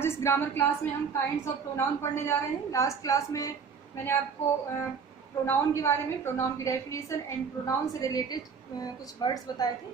आज इस grammar class में हम काइंड्स ऑफ प्रोनाउन पढ़ने जा रहे हैं। लास्ट क्लास में मैंने आपको प्रोनाउन के बारे में, प्रोनाउन की डेफिनेशन एंड प्रोनाउन से रिलेटेड कुछ वर्ड्स बताए थे।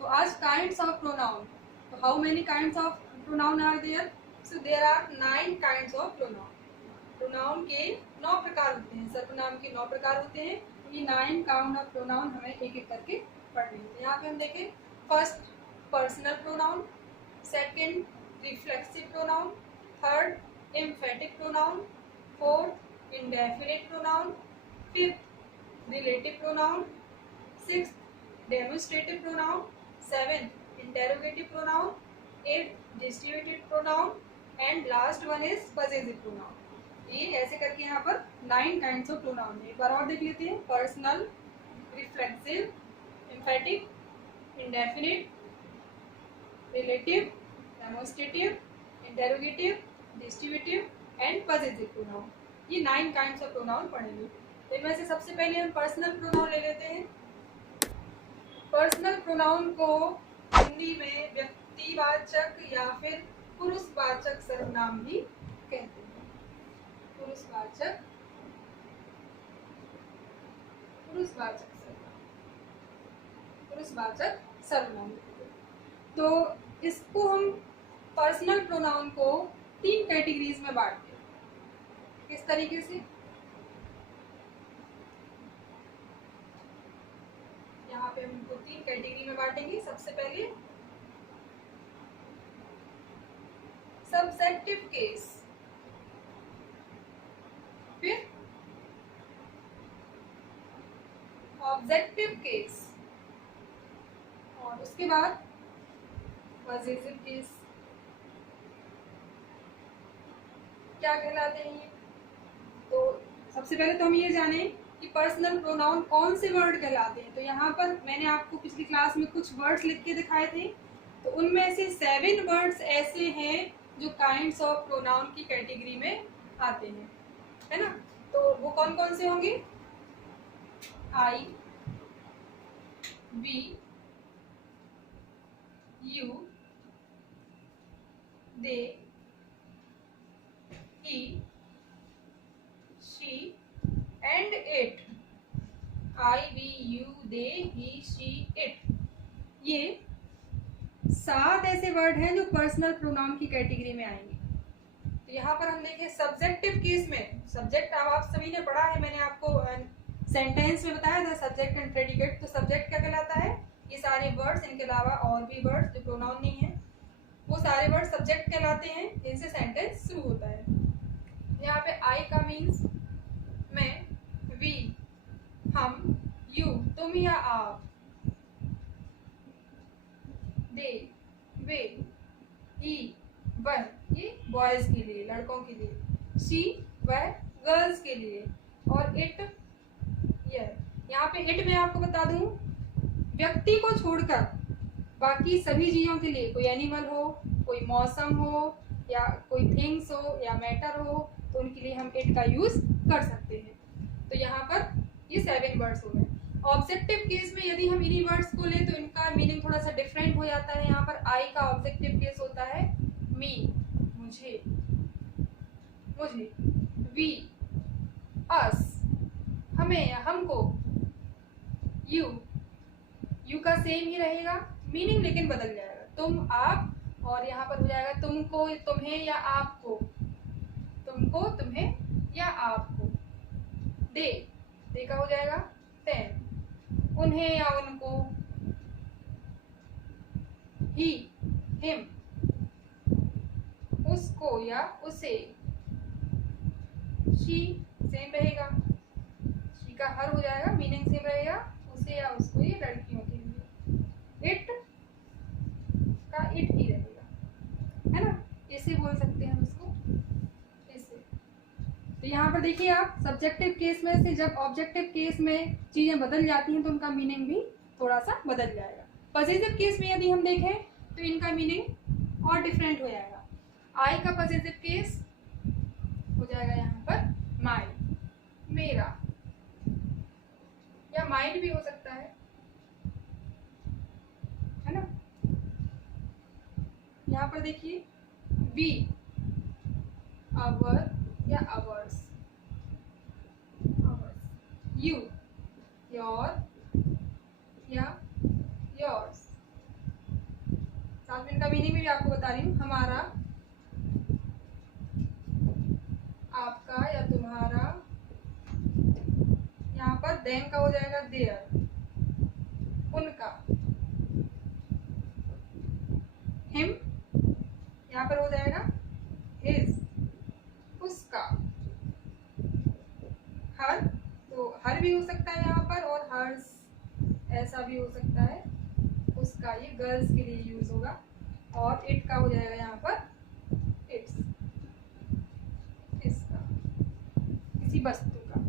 तो आज काइंड्स ऑफ प्रोनाउन। तो how many kinds of pronoun are there? So there are 9 kinds of pronoun. Pronoun के 9 प्रकार होते हैं, सर्वनाम के 9 प्रकार होते हैं। ये 9 काउंट ऑफ प्रोनाउन हमें एक एक करके पढ़ने हैं। यहाँ पे हम देखें, first personal pronoun, second reflexive pronoun, third emphatic pronoun, fourth indefinite pronoun, fifth relative pronoun, sixth demonstrative pronoun, seventh interrogative pronoun, eighth distributive pronoun and last one is possessive pronoun. ये ऐसे करके यहाँ पर 9 काइंड्स ऑफ प्रोनाउन है। एक बार और देख लेते हैं। Personal, reflexive, emphatic, indefinite, relative, demonstrative, interrogative, distributive and possessive pronoun. ये 9 काइंड्स ऑफ प्रोनाउन पढ़ेंगे। तो इनमें से सबसे पहले हम पर्सनल प्रोनाउन ले लेते हैं। पर्सनल प्रोनाउन को हिंदी में व्यक्तिवाचक या फिर पुरुषवाचक सर्वनाम भी कहते हैं। पुरुषवाचक सर्वनाम। तो इसको हम पर्सनल प्रोनाउन को 3 कैटेगरीज में बांटते हैं। किस तरीके से? यहाँ पे हम इनको 3 कैटेगरी में बांटेंगे। सबसे पहले सब्जेक्टिव केस, फिर ऑब्जेक्टिव केस और उसके बाद पजेसिव केस। क्या कहलाते हैं ये? तो सबसे पहले तो हम ये जाने कि पर्सनल प्रोनाउन कौन से वर्ड कहलाते हैं। तो यहाँ पर मैंने आपको पिछली क्लास में कुछ वर्ड्स लिख के दिखाए थे। तो उनमें से 7 वर्ड्स ऐसे हैं जो काइंड्स ऑफ प्रोनाउन की कैटेगरी में आते हैं, है ना। तो वो कौन कौन से होंगे? I, we, you, they, he, she and it. I, we, you, they, he, she, it. ये 7 ऐसे वर्ड हैं जो पर्सनल प्रोनाउन की कैटेगरी में आएंगे। तो यहाँ पर हम देखें सब्जेक्टिव केस में, सब्जेक्ट अब आप सभी ने पढ़ा है, मैंने आपको सेंटेंस में बताया था सब्जेक्ट एंड प्रेडिकेट। तो सब्जेक्ट क्या कहलाता है? ये सारे वर्ड्स, इनके अलावा और भी वर्ड्स जो प्रोनाउन नहीं है, वो सारे वर्ड सब्जेक्ट कहलाते हैं, जिनसे सेंटेंस शुरू होता है। यहाँ पे आई का मीन्स मैं, वी हम, यू तुम या आप, दे वे, ही वह ये बॉयज के लिए, लड़कों के लिए, शी वह गर्ल्स के लिए, और इट यह। यहाँ पे इट मैं आपको बता दूं, व्यक्ति को छोड़कर बाकी सभी चीजों के लिए, कोई एनिमल हो, कोई मौसम हो, या कोई थिंग्स हो या मैटर हो, तो उनके लिए हम इट का यूज कर सकते हैं। तो यहाँ पर ये 7 वर्ड्स हो गए। ऑब्जेक्टिव केस में यदि हम इन्हीं वर्ड्स को लें तो इनका मीनिंग थोड़ा सा डिफरेंट हो जाता है। यहाँ पर आई का ऑब्जेक्टिव केस होता है मी मुझे, मुझे, वी अस हमें या हमको, यू का सेम ही रहेगा, मीनिंग लेकिन बदल जाएगा, तुम आप, और यहाँ पर हो जाएगा तुमको, तुम्हें या आपको, तुमको तुम्हें या आपको। दे का हो जाएगा them, उन्हें या उनको, ही हिम, उसको या उसे, शी सेम रहेगा, शी का हर हो जाएगा, मीनिंग सेम रहेगा, उसे या उसको ये लड़कियों के लिए, इट का इट ही रहेगा, है ना। ऐसे बोल सकते हैं हम इसको, ऐसे। तो यहाँ पर देखिए आप, सब्जेक्टिव केस में से जब ऑब्जेक्टिव केस में चीजें बदल जाती हैं तो उनका मीनिंग भी थोड़ा सा बदल जाएगा। पॉजिटिव केस में यदि हम देखें तो इनका मीनिंग और डिफरेंट हो जाएगा। आई का पॉजिटिव केस हो जाएगा यहाँ पर माई, मेरा, या माइंड भी हो सकता है ना। यहाँ पर देखिए वी, आवर या आवर्स, यू, योर या योर्स। साथ में इनका मीनिंग भी आपको बता रही हूँ। हमारा, आपका या तुम्हारा। यहाँ पर देम का हो जाएगा देयर, उनका। हिम यहाँ पर हो जाएगा हिज, उसका। हर, तो हर भी हो सकता है यहाँ पर, और हर्स ऐसा भी हो सकता है, उसका, ये गर्ल्स के लिए यूज होगा। और इट का हो जाएगा यहाँ पर इट्स, इसका, किसी वस्तु का।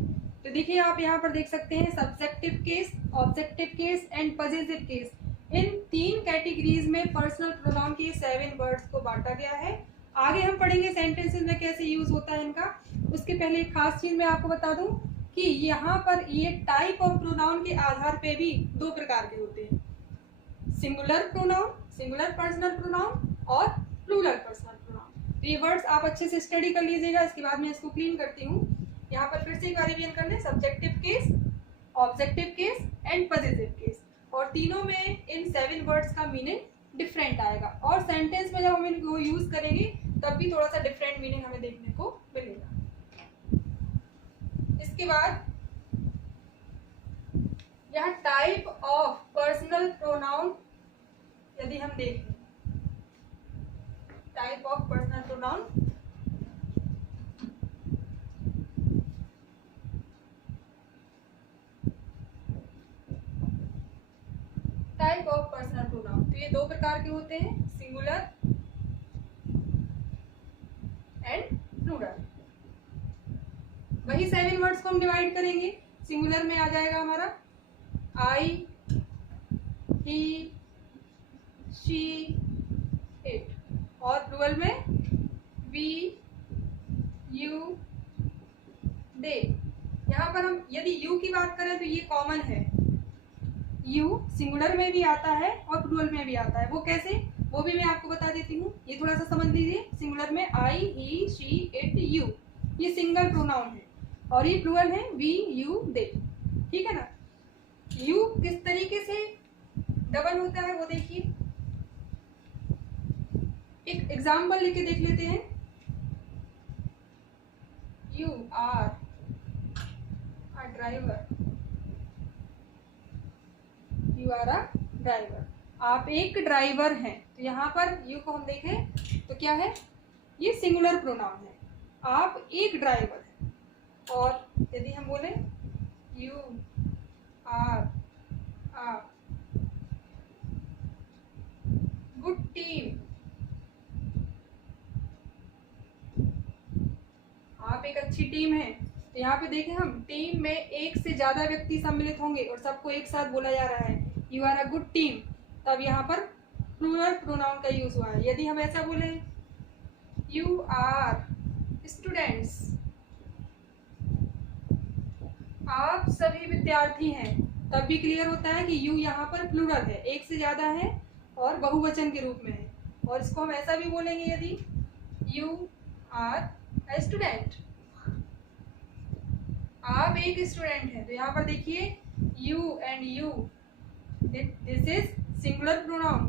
तो देखिए आप यहाँ पर देख सकते हैं subjective case, objective case and positive case, in 3 categories में पर्सनल प्रोनाउन के 7 वर्ड्स को बांटा गया है। आगे हम पढ़ेंगे सेंटेंसेस में कैसे यूज होता है इनका। उसके पहले एक खास चीज मैं आपको बता दूं कि यहाँ पर ये टाइप ऑफ प्रोनाउन के आधार पे भी 2 प्रकार के होते हैं, singular pronoun, singular personal pronoun, और प्लूरल पर्सनल प्रोनाउन। तो ये वर्ड्स आप अच्छे से स्टडी कर लीजिएगा, इसके बाद मैं इसको क्लीन करती हूँ। यहाँ पर फिर से एक बार रिवीजन कर लें, subjective case, objective case and positive case, और तीनों में इन 7 वर्ड्स का मीनिंग डिफरेंट आएगा, और सेंटेंस में जब हम इनको यूज करेंगे तब भी थोड़ा सा डिफरेंट मीनिंग हमें देखने को मिलेगा। इसके बाद यहाँ टाइप ऑफ पर्सनल प्रोनाउन यदि हम देखें, type of personal pronoun, type of personal pronoun, तो ये 2 प्रकार के होते हैं, सिंगुलर एंड प्लूरल। वही 7 वर्ड्स को हम डिवाइड करेंगे। सिंगुलर में आ जाएगा हमारा आई, ही, शी, इट, और प्लूरल में वी, यू, दे। यहाँ पर हम यदि यू की बात करें तो ये कॉमन है, यू सिंगुलर में भी आता है और प्लूरल में भी आता है। वो कैसे, वो भी मैं आपको बता देती हूँ, ये थोड़ा सा समझ लीजिए। सिंगुलर में आई, ही, शी, इट, यू, ये सिंगल प्रोनाउन है, और ये प्लूरल है वी, यू, दे। ठीक है ना। यू किस तरीके से डबल होता है वो देखिए, एक एग्जाम्पल लेके देख लेते हैं। You are a driver, you are a driver, आप एक ड्राइवर हैं। तो यहाँ पर यू को हम देखें तो क्या है, ये सिंगुलर प्रोनाउन है, आप एक ड्राइवर हैं। और यदि हम बोले you are a good team, आप एक अच्छी टीम है। तो यहाँ पे देखें हम, टीम में एक से ज्यादा व्यक्ति सम्मिलित होंगे और सबको एक साथ बोला जा रहा है, you are a good team, तब यहाँ पर प्लूरल प्रोनाउन का यूज हुआ है। यदि हम ऐसा बोले यू आर स्टूडेंट्स, आप सभी विद्यार्थी हैं, तब भी क्लियर होता है कि यू यहाँ पर प्लूरल है, एक से ज्यादा है और बहुवचन के रूप में है। और इसको हम ऐसा भी बोलेंगे यदि यू आर ए स्टूडेंट, आप एक स्टूडेंट हैं। तो यहाँ पर देखिए you and you, this is singular pronoun,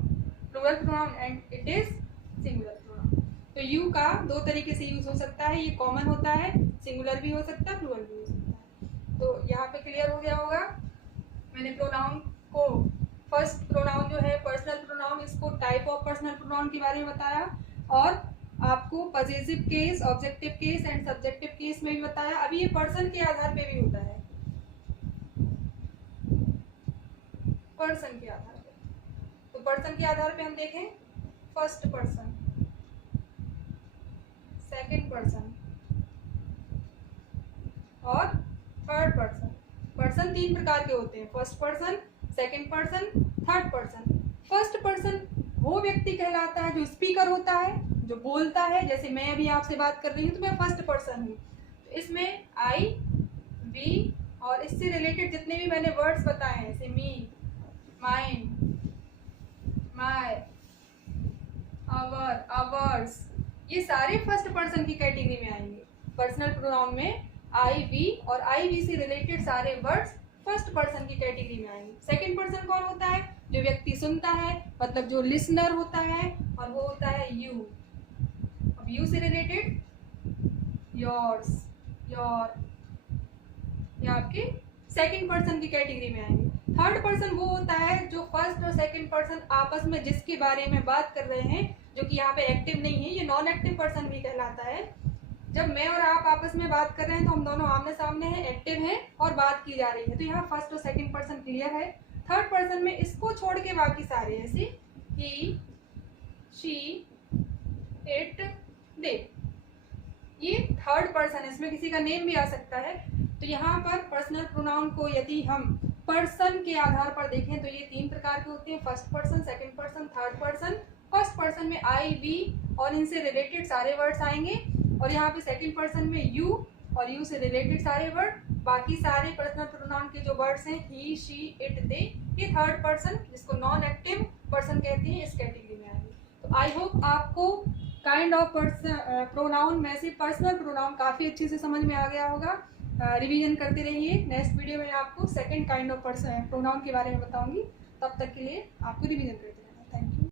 plural pronoun and it is singular pronoun. तो यू का 2 तरीके से यूज हो सकता है, ये कॉमन होता है, सिंगुलर भी हो सकता है, प्लूरल भी हो सकता है। तो यहाँ पे क्लियर हो गया होगा। मैंने प्रोनाउन को, फर्स्ट प्रोनाउन जो है पर्सनल प्रोनाउन, इसको टाइप ऑफ पर्सनल प्रोनाउन के बारे में बताया, और आपको positive case, objective case and subjective case में भी बताया। अभी ये पर्सन के आधार पे भी होता है, पर्सन के आधार पे। तो पर्सन के आधार पे हम देखें, फर्स्ट पर्सन, सेकंड पर्सन और थर्ड पर्सन। पर्सन 3 प्रकार के होते हैं, first person, second person, third person. First person वो व्यक्ति कहलाता है जो स्पीकर होता है, जो बोलता है। जैसे मैं अभी आपसे बात कर रही हूँ तो मैं फर्स्ट पर्सन हूँ। तो इसमें आई, वी और इससे रिलेटेड जितने भी मैंने वर्ड्स बताए हैं, जैसे मी, माइन, माय, आवर, आवर्स, ये सारे फर्स्ट पर्सन की कैटेगरी में आएंगे। पर्सनल प्रोनाउन में आई वी और आई वी से रिलेटेड सारे वर्ड्स फर्स्ट पर्सन की कैटेगरी में आएंगे। सेकंड पर्सन कौन होता है? जो व्यक्ति सुनता है, मतलब जो लिसनर होता है, और वो होता है यू। अब यू से रिलेटेड योर्स, योर, ये आपके सेकंड पर्सन की कैटेगरी में आएंगे। थर्ड पर्सन वो होता है जो फर्स्ट और सेकंड पर्सन आपस में जिसके बारे में बात कर रहे हैं, जो कि यहाँ पे एक्टिव नहीं है, ये नॉन एक्टिव पर्सन भी कहलाता है। जब मैं और आप आपस में बात कर रहे हैं तो हम दोनों आमने सामने हैं, एक्टिव हैं और बात की जा रही है, तो यहाँ फर्स्ट और सेकंड पर्सन क्लियर है। थर्ड पर्सन में इसको छोड़ के बाकी सारे ऐसे ही, शी, इट, दे, ये थर्ड पर्सन है, इसमें किसी का नेम भी आ सकता है। तो यहाँ पर पर्सनल प्रोनाउन को यदि हम पर्सन के आधार पर देखें तो ये 3 प्रकार के होते हैं, first person, second person, third person. First person में आई, वी और इनसे रिलेटेड सारे वर्ड्स आएंगे, और यहाँ पे सेकंड पर्सन में यू और यू से रिलेटेड सारे वर्ड। बाकी सारे पर्सनल प्रोनाउन के जो वर्ड्स हैं ही, शी, इट, दे, ये थर्ड पर्सन जिसको नॉन एक्टिव पर्सन कहते हैं, इस कैटेगरी में आएंगे। तो आई होप आपको काइंड ऑफ प्रोनाउन में से पर्सनल प्रोनाउन काफ़ी अच्छे से समझ में आ गया होगा। रिवीजन करते रहिए। नेक्स्ट वीडियो में आपको सेकंड काइंड ऑफ प्रोनाउन के बारे में बताऊंगी। तब तक के लिए आपको रिवीजन करते रहना। Thank you.